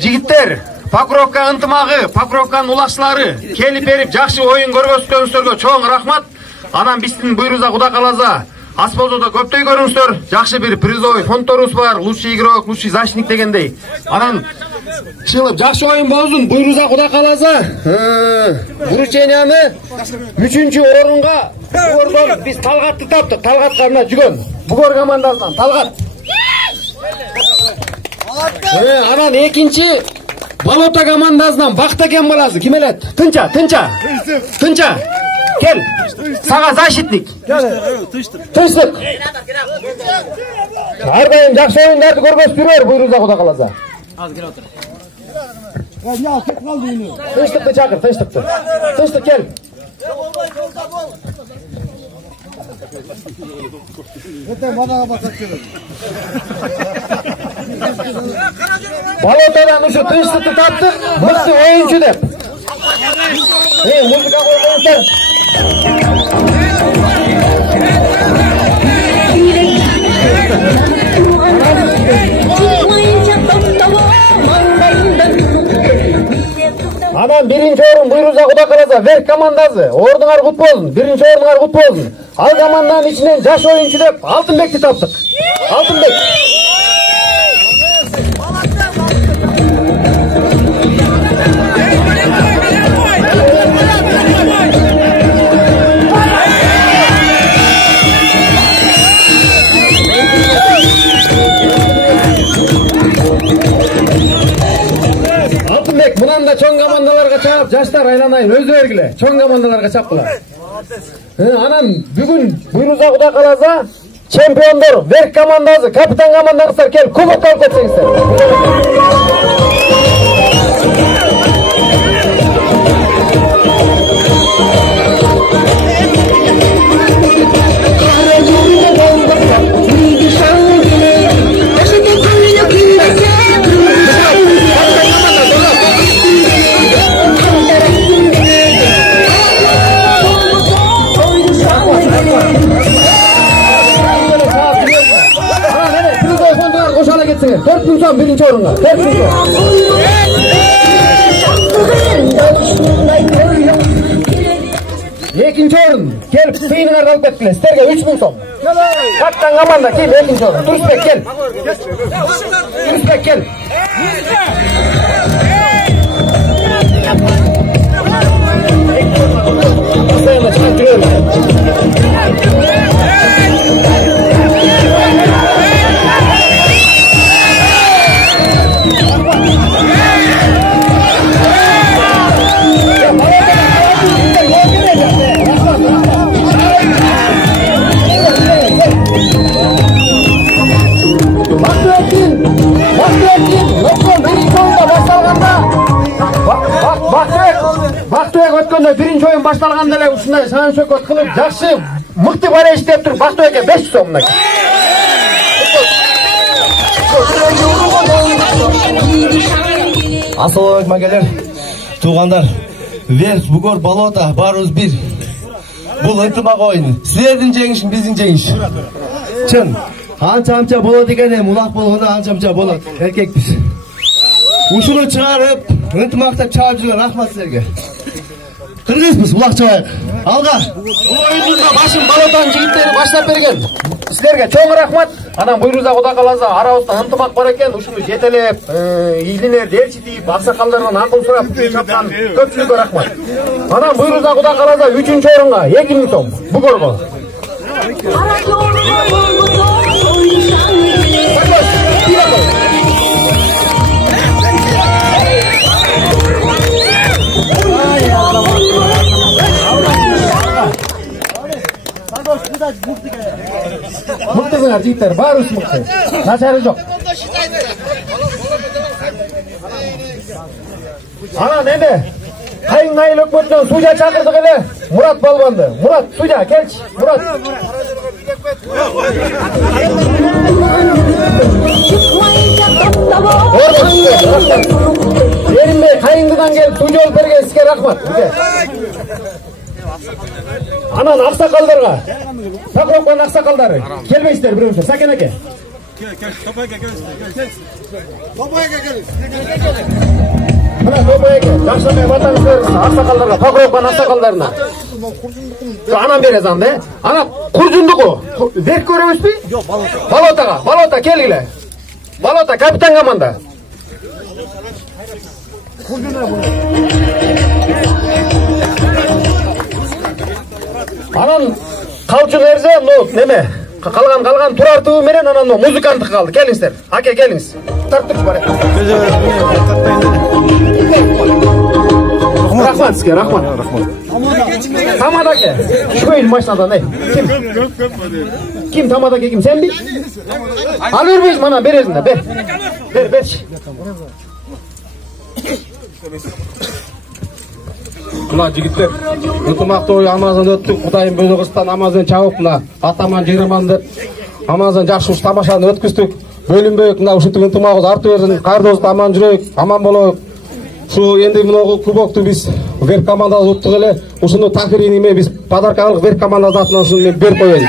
жигиттер, Покровка ынтымагы, Покровканын улакчылары келип берип жакшы оюн көргөзгөнүңүздөргө чоң рахмат. Анан биздин буйруза Кудай кааласа Аспозодо көптөй көрүңүздөр. Жакшы бир призовый фондторубуз бар. Лучший игрок, лучший защитник дегендей. Анан чыгып жакшы оюн болсун. Буйруза Кудай кааласа врученияны 3-орунга Бугордон биз Талгатты таптык. Талгатка мына жүгөн. Бугор командасынан Талгат. Анан экинчи Болото командасынан Бактакен баласы ким элет? Тынча. Кел. Сага защитник. Тынчтык. Ар дайым жакшы оюндарды көргөзүп жүрөр Буйруза Кудай кааласа. Азыр келип отур. Тынчтыкты чакыр, тынчтыкты. Тынчтык кел. Болотодан ушу тынчтыкты таптык, мыкты оюнчу деп. Музыка коюңуздар. Анан биринчи орун Буйруза Кудай кааласа Верк командасы. Ордуңар кут болсун. Биринчи ордуңар кут болсун. Ал команданын ичинен жаш оюнчу деп Алтынбекти таптык. Алтынбек. Мынан да чоң командаларга чаап, жаштар айланайын, өзү бергиле. Чоң командаларга чапкыла. Анан бүгүн Буйруза Кудай кааласа чемпиондор Верк командасы, капитан командаңыздар кел, кубок алып кетсеңиздер. Geçsiniz. 4.000 son birinci orunga. 4.000 son. Ekinci orun. Gel sıyınlar alıp ettiler. Sizlerge 3.000 son. Kaptan komanda kim? Ekinci orun. Durusbek gel. Durusbek gel. Sayınla çıkartıyoruz. Бактыбек өткөндө биринчи оюн башталганда эле ушундай шаан шөкөт кылып жакшы мыкты бара иштеп туруп Бактыбекке 500 сом мына. Assalomu alaykum akalar, tug'anlar. Верк, Бугор, Болото баарыбыз бир. Бул ынтымак оюн. Силердин жеңишиң биздин жеңиш. Чын. Анча болот экен, улак болгондо анча болот. Эркекпиз. Ушуну чыгарып, ынтымактап чыгарып жүргөн рахмат силерге. Кыргызбыз, улак чыгайык. Алга. Бул оюнга башын Болотонун жигиттери баштап берген. Силерге чоң рахмат. Анан Буйруза Кудай кааласа арабызда ынтымак бар экен. Ушуну жетелеп, илинерди элчитип, аксакалдардан акыл сурап чапкан көпчүлүккө рахмат. Анан Буйруза Кудай кааласа 3-орунга 2000 сом Бугорго. Мыктысыңар жигиттер, баарыбыз мыкты. Начары жок. Анан энди Кайын Найыл өкмөтүнөн судья чакырдык эле. Мурат Балбанды. Мурат, судья, келчи. Мурат. Эринбей Кайындыдан келип судья болуп берген сизге рахмат. Анан аксакалдарга, Покровканын аксакалдары келбейсиздер бирөөсү. Сакен аке. Mana Topoyga, Жақшылмай vatandaşlarına, ақсақалдарға, Покровкан ақсақалдарына. Анан бересің да? Ана құржындық о. Верк көреміз бе? Жоқ, Болотаға. Болота келгіле. Болота капитан команда. Анан қалчы берсе, неме? Қалған тұрар туы менен анан музыканттық қалды. Келіңіздер. Аке келіңіз. Тарттық бар. Рахмат сізге, рахмат. Тамада ке. Шөйіл машинадан, Ким тамада ке, ким? Сен бей? Ал өрбейіз, мана бересің да, бер. Берші. Мына жігіттер, ынтымақты ой Амазон өттік, Құдайым бөлі қыстан Амазон чауып, мына атаман жиырман деп Амазон жақшы ұш тамашаны өткістік. Бөлінбейік, мына ұшытық ынтымағыз арты өрзін, қардозды аман жүрейік, аман болайық. Шу енді мұнағы кубокты біз верк командалы ұттық еле, ұшыны тақырын еме біз подаркалық верк командалы атынан ұшыны мен бер қойын.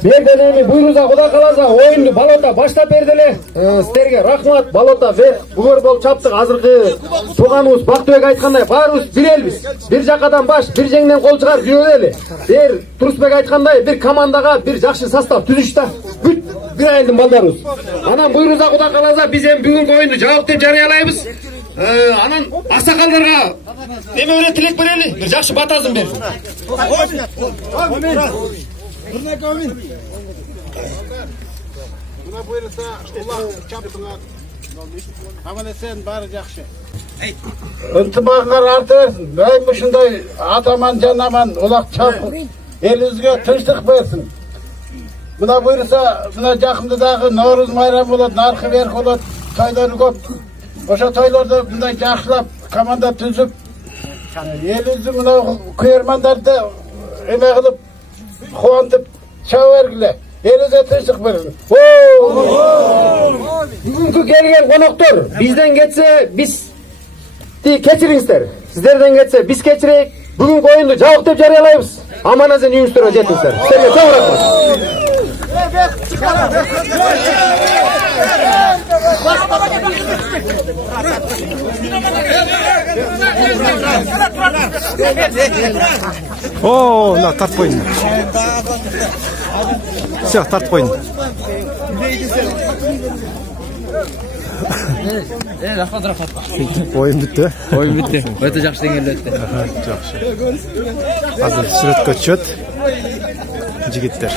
Берденеми буйруза Құда қаласа ойынды Болота баштап берділе. Сіздерге рахмат. Болота вер бұғыр болып чаптық. Азырғы туғанымыз Бақтыбек айтқандай барымыз бір елбіз. Bir жақадан баш, bir жеңнен қол шығар жүрелі. Bir Тұрысбек айтқандай бір командаға бір жақшы состав түзішті. Бүт бір айылдың балдарымыз. Анан буйруза Құда қаласа біз бүгінгі ойынды жауап деп жариялаймыз. Анан ақсақалдарға неме өре тілек берелі. Bir жақшы батазын берсін. Buna buyursa Allah çaptığına aman esen bari жақшы. Ынтымағыңар арты берсін. Бәйім ұшындай атаман, жанаман, олақ чапқын. Еліңізге тыныштық берсін. Buna buyursa, buna жақындыдағы Наурыз майрам болады, нарқы берік болады, тойлары көп. Оша тойларды бұндай жақшылап, команда түзіп, еліңізді мынау көйермандарды еме қылып, қуантып, шау әргіле. Еліңізге тыныштық берсін. Бүгінгі келген қонақтар, бізден кетсе, біз кешіріңіздер. Сіздерден кетсе, біз кешірейік. Бүгінгі ойынды жауық деп жариялаймыз. Аман-есен үйіңіздерге жетіңіздер. Сіздерге чоң рахмат. О, на тарт қойын. Все, тарт қойын. Ойын бітті. Ойын бітті. Өте жақсы деңгейде өтті. Жақсы. Қазір суретке түседі жігіттер.